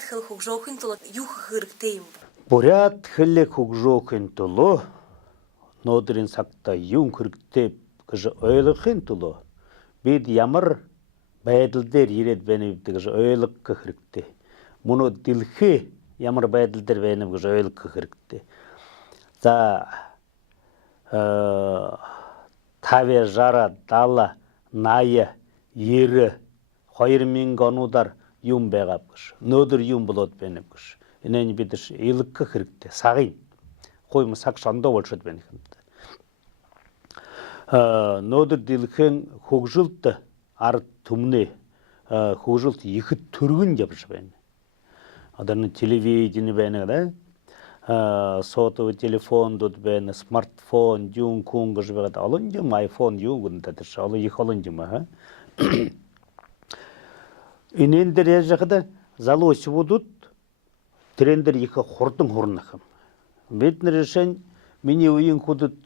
бурят хыл хукжохын тулы юх хырктейм. Бурят хылы хукжохын тулы нодырын сакта юн хырктеп кыжы ойлықын тулы бед ямар байдылдер ерет бәнебді кыжы ойлыққа хыркте. Мұны дилхи ямар байдылдер бәнебді кыжы ойлыққа хыркте. За таве жара дала найы ері қойырмен ғанудар юм бәғап кыш. Нөдір юм бұлот бәнеп кыш. Инен бедіш ейліккі хірікті. Сағын. Қоймы сақ шанда олшыд бәнекімді. Нөдір дилхен хұғжылты ар түмне хұғжылты екі түргін жапыш бәне. Адарны телевидение бәне, да? Сотовый телефон тут бәне, смартфон, дюн күнгіш бәғады. Алын жым, айфон, дюн күндәдіш. Алы екі алын жым, ха? Инендер ежіғіда залосы будут, трендер екі құрдың құрнықым. Бетін решен, мені ойын құдыт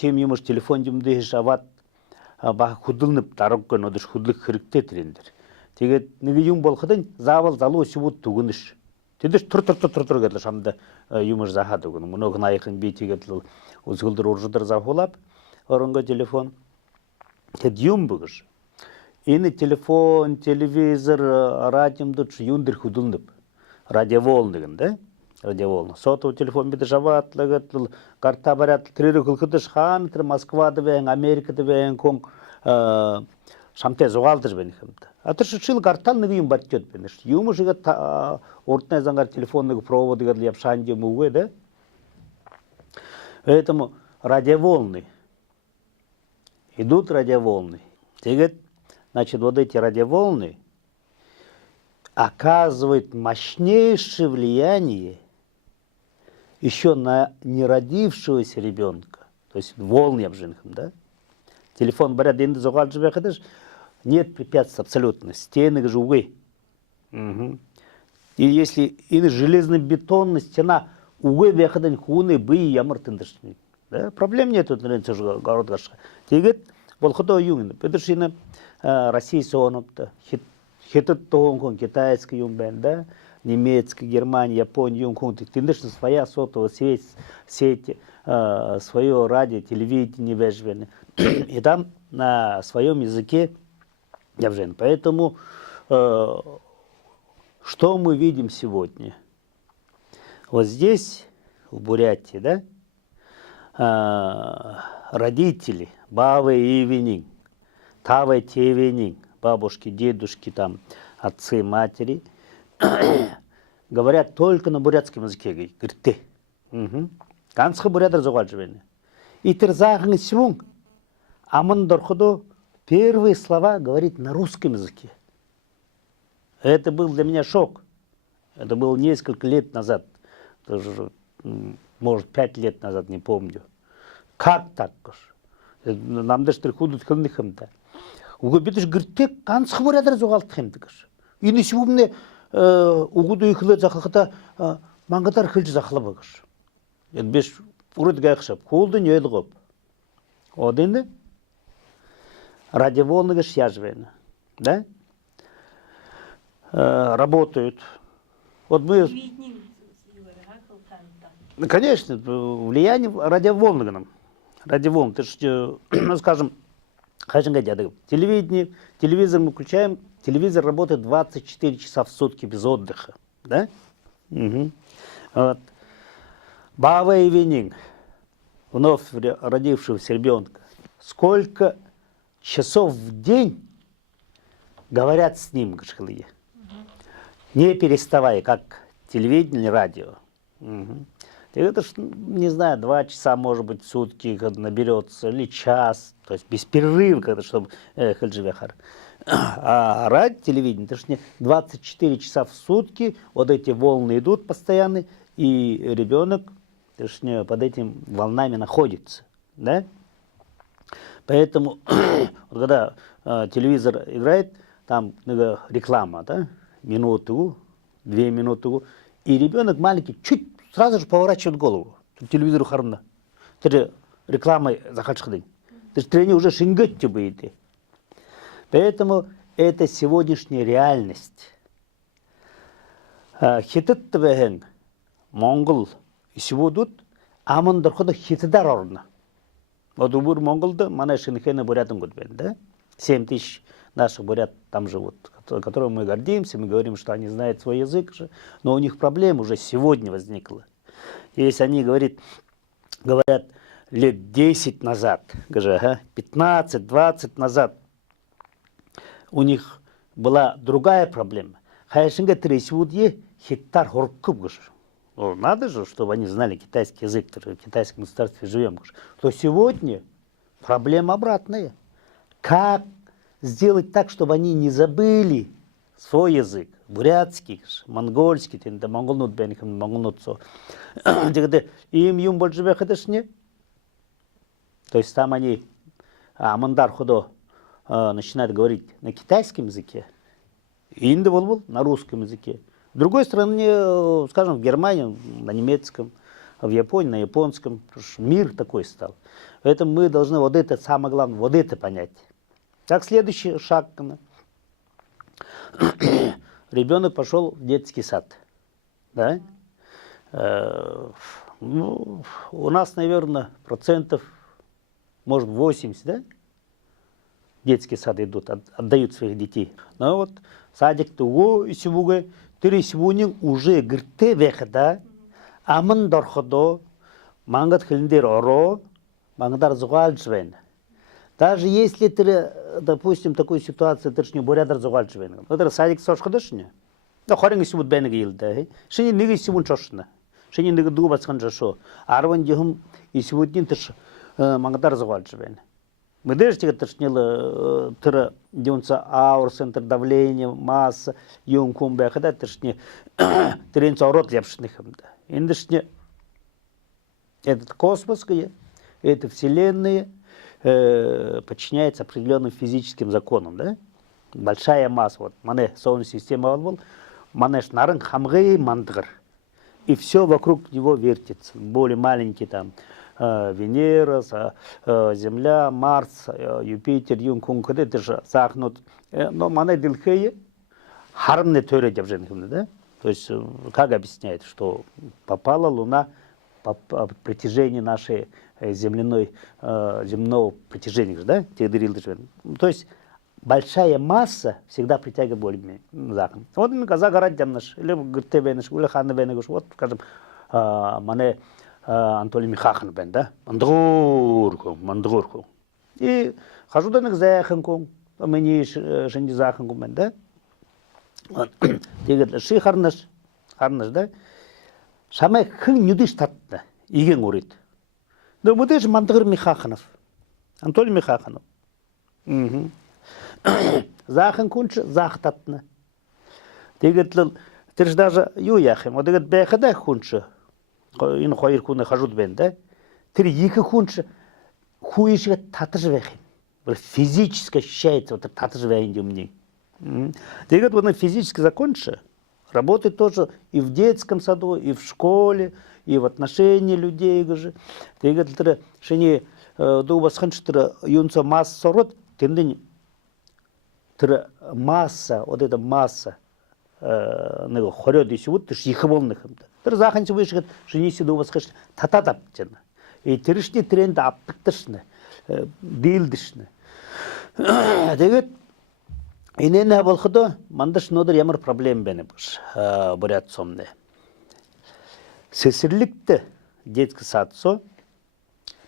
тем еміш телефон жымды жават бағы құдылынып дарыққан одыш құдылық қырыкте трендер. Тегет неге ең болқыдың завал залосы буд түгініш. Тедіш тұр кәділі шамды еміш заға түгіні. Мұны ғын айқын бейте кәділі ұзғылдыр ұржыдыр заволап орынға телефон. Тед ем бұғыш. Ины телефон, телевизор, радиомды юндыр худылнып. Радиоволныгын, да? Радиоволны. Сотовый телефон биді жаватлығы, карта барят, трирі күлкідіш хан, Москвады бәйін, Америкады бәйін, коң шамте зоғалдыр бәйін хымды. Атыршы чыл карталныгы юм баттет бәйін. Юмы жыға ортына заңғар телефонныгы проводы гадли япшан дем угы, да? Поэтому радиоволны. Идут радиоволны. Тегет, значит, вот эти радиоволны оказывают мощнейшее влияние еще на неродившегося ребенка. То есть волны обжинхам, да? Телефон барят, инды зоғал жібәқыдыш, нет препятствий абсолютно. Стены жугы. И если ины железно-бетонная стена угы бәқыдын хуны бый ямыртындыш. Да? Проблем нет тут город гашқа. Тегет, бол худо юнгын. Педершина Россия сонопта, хитет тонгон, китайский юмбен, да? Немецкий, Германия, Япония, юнгон. Тындышна своя сотовая сеть, свое радио, телевидение вежвены. И там на своем языке явжен. Поэтому что мы видим сегодня? Вот здесь, в Бурятии, да? Родители, бабы и винин, тавы тевенин, бабушки, дедушки, там, отцы, матери, говорят только на бурятском языке, говорят, ты. Ганцхы бурятар зоғал жібені. Итерзағын сивун, амын дорходу первые слова говорит на русском языке. Это был для меня шок. Это было несколько лет назад. Даже, может, 5 лет назад, не помню. Как так? Нам даже приходят к ним-то. Угубитыш гыртек, канцх бурятар зоғалт хемдігіш. Ины сивумне угуду ихлы захлықта маңғатар хылжы захлы бұғыш. Беш урыд гайқшап, қолды не елғып. Одынды радиоволны гыш яжвені. Да? Работают. Вот мы... Конечно, влияние радиоволны. Радиоволны. Ты ж, скажем, телевидение, телевизор мы включаем, телевизор работает 24 часа в сутки без отдыха. Да? Вот. Баба и винин, вновь родившегося ребенка, сколько часов в день говорят с ним, не переставая, как телевидение или радио. Это ж, не знаю, 2 часа, может быть, в сутки наберется, или час, то есть без перерыва, чтобы хальдживехар. А радио, телевидение, это ж не 24 часа в сутки, вот эти волны идут постоянно, и ребенок под этими волнами находится, да? Поэтому, когда телевизор играет, там реклама, да? Минуту, 2 минуты, и ребенок маленький чуть сразу же поворачивает голову. Телевизору хармна. Это реклама захачхдын. Это тренер уже шингетти будет. Поэтому это сегодняшняя реальность. Хитет бэхэн Монгол исвудут амандар хода хитедар орна. Вот убур Монголда мана шинхена бурятам год бен, да? 7 тысяч наших бурят там живут, которым мы гордимся, мы говорим, что они знают свой язык же, но у них проблема уже сегодня возникла. Если они говорят лет 10 назад, 15-20 назад, у них была другая проблема. Хайшинга тресвудье хиттар хоркуб. Надо же, чтобы они знали китайский язык, в китайском государстве живем. То сегодня проблема обратная. Как сделать так, чтобы они не забыли свой язык, бурятский, монгольский, монголнут бенихам, монголнут со. Им юм больше бехадешне. То есть там они амандар ходо начинают говорить на китайском языке, инда волвол на русском языке. В другой стране, скажем, в Германии на немецком, в Японии на японском. Мир такой стал. Поэтому мы должны вот это, самое главное, вот это понять. Так, следующий шаг. Ребенок пошел в детский сад. Да? У нас, наверное, процентов, может, 80, да? Детский сад идут, отдают своих детей. Но вот садик-то сегодня, ты сегодня уже грте вехда, аман дорходо, мангат хлиндер оро, мангдар зугальчвен. Даже если ты, допустим, такую ситуацию, ты не бурядар зугальчвен. Это садик сошходошня. Да хоринг сегодня бенег илда. Шини ниги сегодня чошна. Шини ниги дубацхан жашо. Арван дихум и сегодня ты мангдар зугальчвен. Мы даже тошнило тра дюнца аур, центр давления, масса, юнкумбе, когда тошни тренца урод лепшных. Индышне этот космос, эта вселенная подчиняется определенным физическим законам, да? Большая масса, вот, мане солнечная система волвол, манеш нарынг хамгы мандгар. И все вокруг него вертится. Более маленький там. Венера, Земля, Марс, Юпитер, Юнкунг, это же захнут. Но мана дилхее хармне töre деп да? То есть, как объясняет, что попала Луна по притяжению нашей земного притяжения, да? То есть, большая масса всегда притягивает более захн. Вот мы каза гарать наш, или гртебе наш, или ханбе наш, вот, скажем, мане Анатолий Михахан бен, да? Мандгурку. И хожу до них заханку, а мне шенди заханку бен, да? Ты говоришь, ши харнаш, да? Самое хын нюдиш татна, иген урит. Да вот это Мандгур Михаханов, Анатолий Михаханов. Захан кунч зах татна. Ты говоришь, ты же даже юяхим, вот ты говоришь, бехада кунча. ин хоир куны хажут бен, да? Ты екі хунча хуишига татыж вехин. Физически ощущается, вот татыж вехин демни. Ты говоришь, вот физически закончишь, работает тоже и в детском саду, и в школе, и в отношении людей. Ты говоришь, что не дубас ханчтра юнца масса род, ты масса, вот эта масса, 내가 허려듯이 웃듯이 이խbolны хымды. Тэр заханчы вышгат, что не сиду восхаш тататапчана. И тэршни тренд аптышны, дилдышны. Тэгээд инене болходо мандаш нодыр ямар проблем бене буш бурят сомне. Сесирликте детский садсо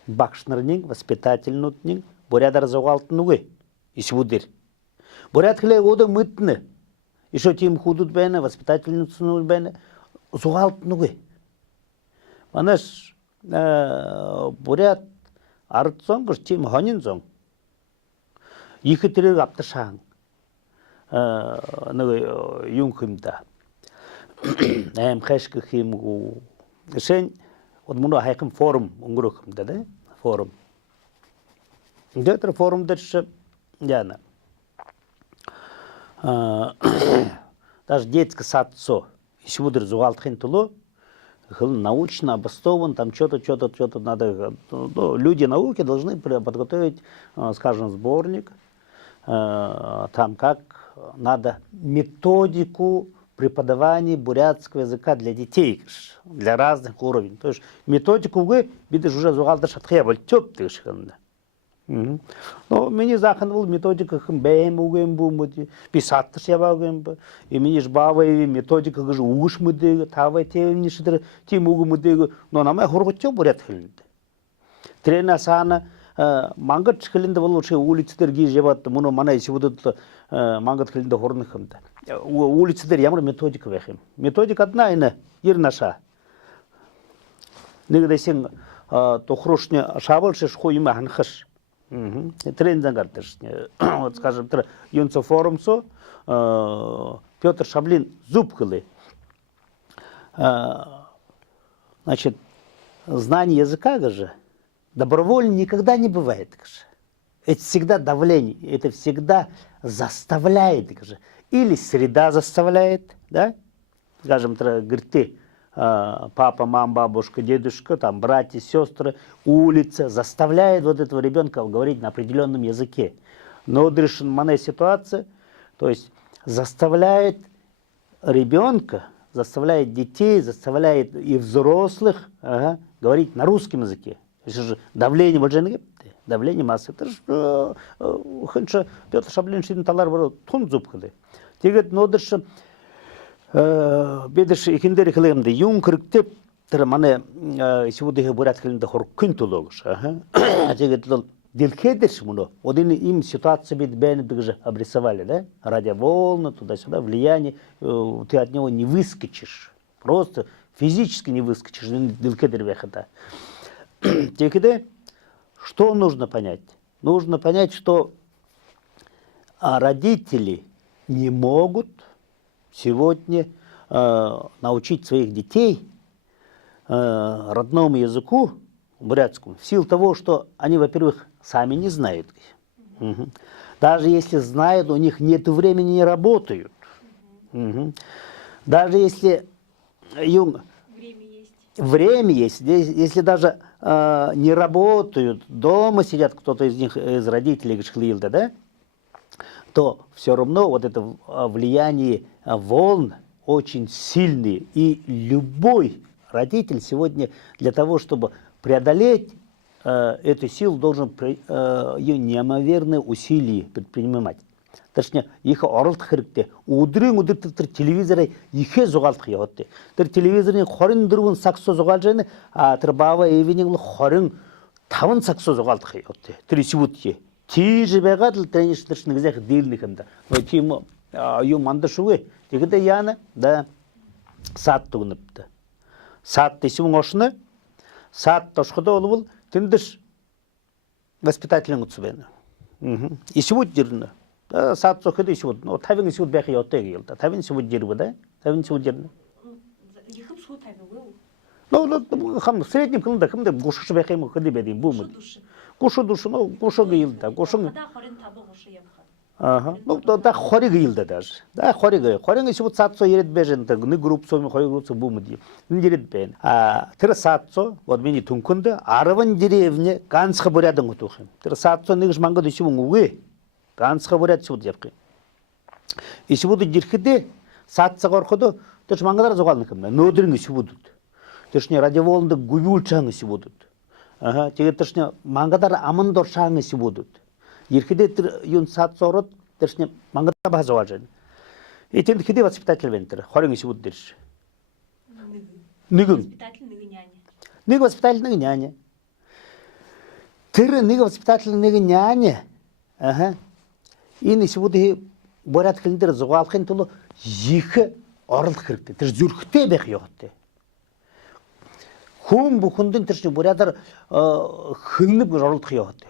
бакшнарнинг воспитательнутнинг бурядар зоғалтынуы исвудер. Бурят хле ода мытны. И что тем худут бене, воспитательницу бене, зугалт нугы. Манаш бурят арцон, гуш тем ханинзон. Их и три апташан. Юнхимда. Хэшка химгу. Шень, вот муна хайкам форум, унгрухимда, да? Форум. Где-то форум дальше, яна. Даже детский сад если будет разугалт хинтуло, научно обоснован, там что-то надо. Люди науки должны подготовить, скажем, сборник, там как надо методику преподавание бурятского языка для детей, для разных уровней. То есть методику вы видишь уже зугалда шатхия бол тёп тышханда. Но мне захан был методика хм бэм угэм бумуди писаттыр ябагэм бу. И мне ж бавай методика гыж угуш муды тавай тевни шидыр тим угу муды но намай хорготчо бурят хилинде. Трена сана мангат хилинде бол ошо улицадер ги жебат муну мана исибудут мангат хилинде хорнухымда. Улицадер ямар методика бэхэм. Методика одна ина ирнаша. Нигдесин тохрушня шабалшиш хуйма ханхаш. Трензан гартыш. Вот скажем, юнцо форумсо Петр Шаблин зубкалы. Значит, знание языка же добровольно никогда не бывает. Это всегда давление, это всегда заставляет. Или среда заставляет, да? Скажем, говорит, ты, папа, мама, бабушка, дедушка, там, братья, сестры, улица заставляет вот этого ребенка говорить на определенном языке. Но дрешенмане ситуация, то есть заставляет ребенка, заставляет детей, заставляет и взрослых говорить на русском языке. Это же давление, вот же давление массы. Это же Петр Шаблин шидин талар бар тун зубкады. Тегет нодыршы бедеш икиндер хилемде юн кырктеп тер мане сибудеге бурат хилинде хор күн тологуш. Тегет лол делкедерш муно. Один им ситуация бит бен же обрисовали, да? Радиоволны туда-сюда, влияние, ты от него не выскочишь. Просто физически не выскочишь, делкедер вехата. Тегеде что нужно понять? Нужно понять, что родители не могут сегодня научить своих детей родному языку, бурятскому, в силу того, что они, во-первых, сами не знают. Даже если знают, у них нет времени, не работают. Даже если время есть, если даже не работают, дома сидят кто-то из них, из родителей, да, то все равно вот это влияние волн очень сильные. И любой родитель сегодня для того, чтобы преодолеть эту силу, должен ее неимоверные усилия предпринимать. Точнее, их оралт хиркте. Удрын телевизора ихе зугалт хиотте. Телевизорын хорин дурун саксо зугалжаны, а баба эвинин хорин таван саксо зугалт хиотте. Сибутке. Тижбега треништершин гзех дилникында. Но тим ю мандашуе. Тегде яна да саат тугнупты. Саат тесим ошны. Саат тошходо олбул тиндиш воспитателен утсубена. И сибут дирна. Саат сохеды сибут. Но тавин сибут бехи отеги елда. Тавин сибут дирбу да? Тавин сибут дирна. Ехым су тавин. Ну, хам средним кылында кымда гушуш бехи му кыды бедин бу му. Гушу душу, ну, гушу гыйлда. Гушу. Ага. Ну, да хори гыйлда даже. Да, хори гый. Хорин сибут саатсо ерет бежен, ны группсо ми хой группсо бу му ди. Ны ерет бен. Тыр саатсо, вот мени тункунда, арван деревне ганцха бурядың утухым. Тыр саатсо ныгыш манга дусимун угы. Ганцха буряд сибут япкы. И сибуду дирхиде саатса корходу, тош мангадар зогалныкым. Нодырын сибудут. Тошне радиоволнда гуюлчаңы сибудут. Ага, теге тошне мангадар амындор шаңы сибудут. Дирхиде юн саат сорот, тошне мангадар базоважен. И тем хиде воспитатель вентер, хорин сибуд дирш. Ныгын. Воспитатель ныгы няня. Ныгы воспитатель ныгы няня. Тыры ныгы воспитатель ныгы няня. Ага. И не сибуды борят хилдер зугалхын тулу жихы орылт киркте. Тыш зүрхте бек йогтте. Хум бухундын тышны бурядар хынып орылт кыйогтте.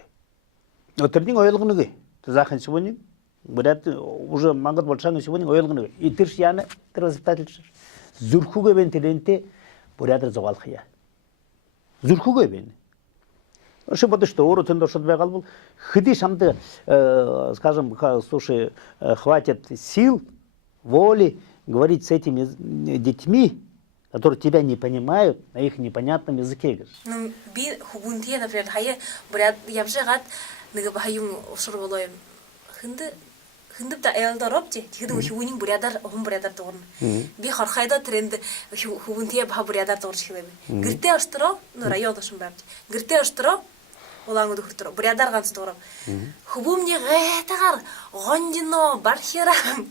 Отердин ойлгыныгы. Захын сегодня бурят уже мангат большаны сегодня ойлгыныгы. И тыш яны тыр воспитатель зүрхуге бен тиренте бурядар зугалхыя. Зүрхуге бен. Что потому что урод он что бегал был, ходи шамды, скажем, слушай, хватит сил, воли говорить с этими детьми, которые тебя не понимают на их непонятном языке. Ну, би хубунтия, например, хая, брат, я бы жагат, нога бахаюм ушур волоем, хынды хындып да аялдар же тигэд хөвүнин бурядар хум бурядар дурна би хархайда тренд хөвүнтие ба бурядар дурж хэлэв гэртээ оштро район дошин байв гэртээ оштро улаан өдөртөр бурядар ганц дурав хөвүмний гайтагаар гонжино бархирам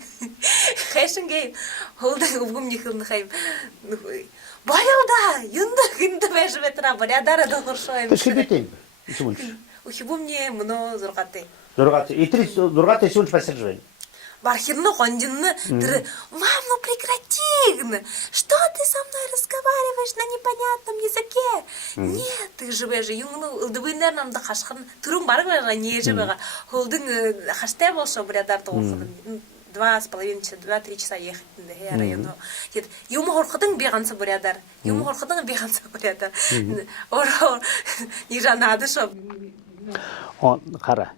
хэшингээ холдог хөвүмний хөрн хайм баяуда юнда гинда байж бэтра бурядар дуршой Ты шибетей. Исулч. хөвүмний мно зургатэ Зургат. И 30 исулч посержень. Бархирно гонжино тэр мам, ну прекрати! Что ты со мной разговариваешь на непонятном языке? Нет, ты живешь юнгну дыбындар намда хашхан түрүн барга не живега. Холдың хаштай болсо бурядар тоохын 2,5-3 часа ехать на району. Юм хорхотың бегансы бурядар. Юм хорхотың бегансы бурядар. Ор не жанады шо. Он қара.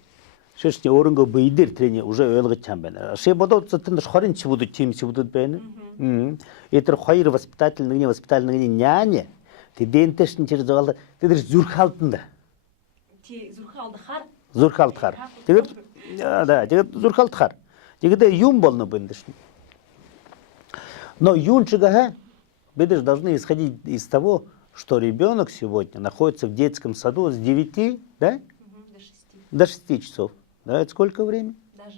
Шеште орынға бейдер трене уже өлгі чамбен. Ше бодот затында хоринчи будут чимси будут бен. Этер хайыр воспитательный няня. Ты дентешин через залда. Ты дер зурхалтында. Ти зурхалды хар. Зурхалт хар. Тегер да, тегер зурхалт хар. Тегер юм болно бендешин. Но юнчига бедеш должны исходить из того, что ребенок сегодня находится в детском саду с 9, да? До 6 часов. Да, это сколько времени? Даже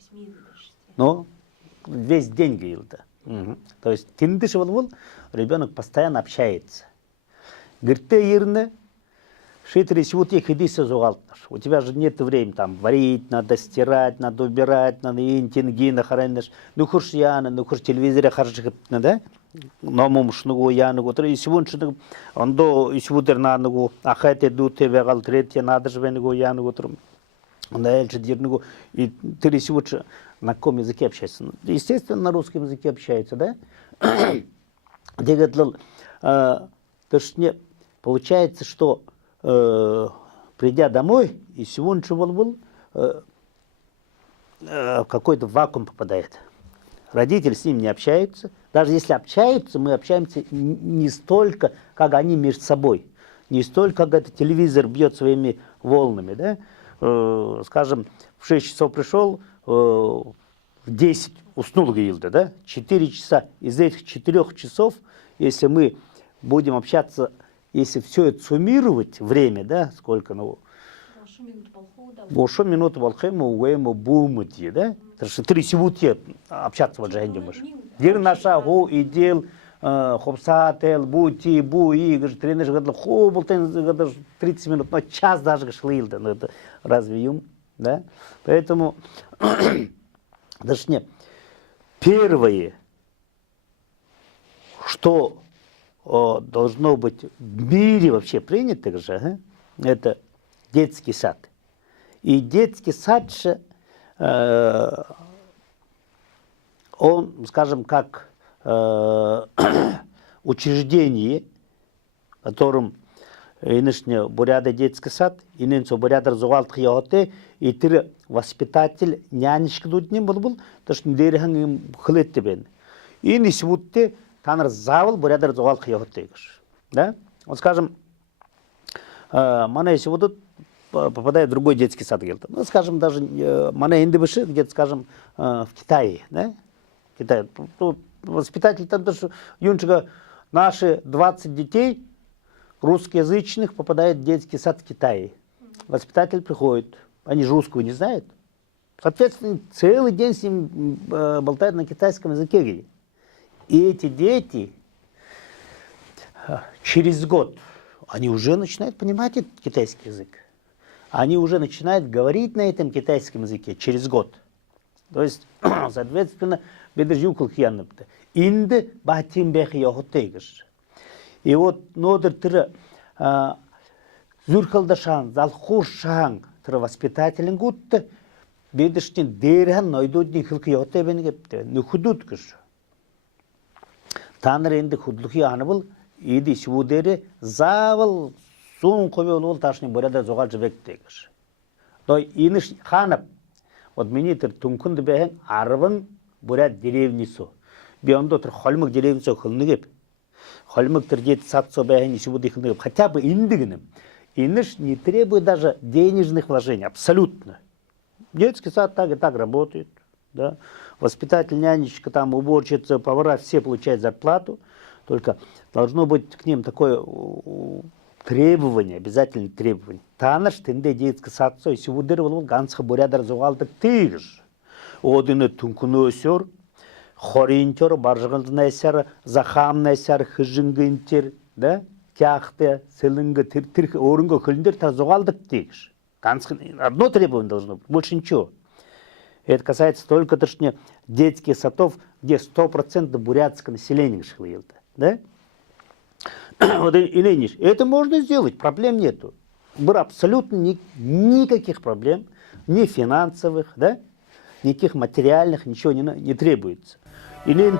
с 8 до 6. Ну, весь день говорил-то. То есть, ребенок постоянно общается. Говорит, ты, Ирна, шитрись, вот их иди созугалтнаш. У тебя же нет времени там варить, надо стирать, надо убирать, надо интинги нахараннаш. Ну, хуш яна, ну, хуш телевизоре харжихып, да? Но мумшнугу яныгу, то есть вуншнугу, он до исвудер нанугу, ахайте дуте вегал третье надо же венугу яныгу трум. Он дальше дернугу и ты исвудер на каком языке общается? Естественно, на русском языке общается, да? Дегатлал, точнее, получается, что придя домой, и сегодня был в какой-то вакуум попадает. Родители с ним не общаются. Даже если общаются, мы общаемся не столько, как они между собой. Не столько, как этот телевизор бьет своими волнами. Да? Скажем, в 6 часов пришел, в 10 уснул Гаилда. Да? 4 часа. Из этих 4 часов, если мы будем общаться, если все это суммировать, время, да, сколько, ну... Большой минуту волхему, уэйму, бумути, да? Потому что 3 секунды общаться в джахенде можешь. Дир наша го и дел, хопсател, бути, буи, тренер гадал, хо, был 30 минут, но час даже гашлил, да, ну это разве юм, да? Поэтому, даже не, первое, что должно быть в мире вообще принято же, это детский сад. И детский сад же, он, скажем, как учреждение, которым инышне буряда детский сад, инынцо буряда разугалт хияоте, и ты воспитатель, нянечка дуднем был, то что дерехан им хлетте бен. И не свутте, танр завал буряда разугалт хияоте. Да? Вот, скажем, мана если вот тут попадает в другой детский сад, ну, скажем, даже мана индыбыши, где-то, скажем, в Китае, да? Китай. Тут воспитатель там тоже, юнчика, наши 20 детей русскоязычных попадают в детский сад в Китае. Воспитатель приходит, они же русскую не знают. Соответственно, целый день с ним болтают на китайском языке. И эти дети через год, они уже начинают понимать этот китайский язык. Они уже начинают говорить на этом китайском языке через год. То есть, соответственно, инды батим бехи яхутейгаш. И вот нодер тыры зюрхалдашан, залхуршан тыры воспитателен гутты, бедештен дерхан нойдудни хилки яхутейбен гепте, нухудуткаш. Таныр енді худлухи аны был, иди сюдери завал сун ковел ол ташни буряда зогал жебектегаш. То иныш ханап, вот минитер тункунды бехен арвын бурят деревнису. Биондо тыр холмык деревнису хылныгеп. Холмык тыр дет сатсо бехен исюбуды хылныгеп. Хотя бы индыгным. Иныш не требует даже денежных вложений, абсолютно. Детский сад так и так работает. Да? Воспитатель, нянечка, там, уборщица, повара, все получают зарплату. Только должно быть к ним такое требование, обязательное требование. Таныш, тенде детский сад, если удерживал, ганцха бурядар зугалдык тыгж. Одыны тункуну өсер, хоринтер, баржығылдын әсер, захамны әсер, хыжынгынтер, да? Тяхты, сылынгы, тыр, орынғы көліндер та зугалдык тыгж. Одно требование должно быть, больше ничего. Это касается только точнее детских садов, где 100% бурятское население жило. Да? Вот это можно сделать, проблем нету. Было абсолютно никаких проблем, ни финансовых, да? Никаких материальных, ничего не требуется. И не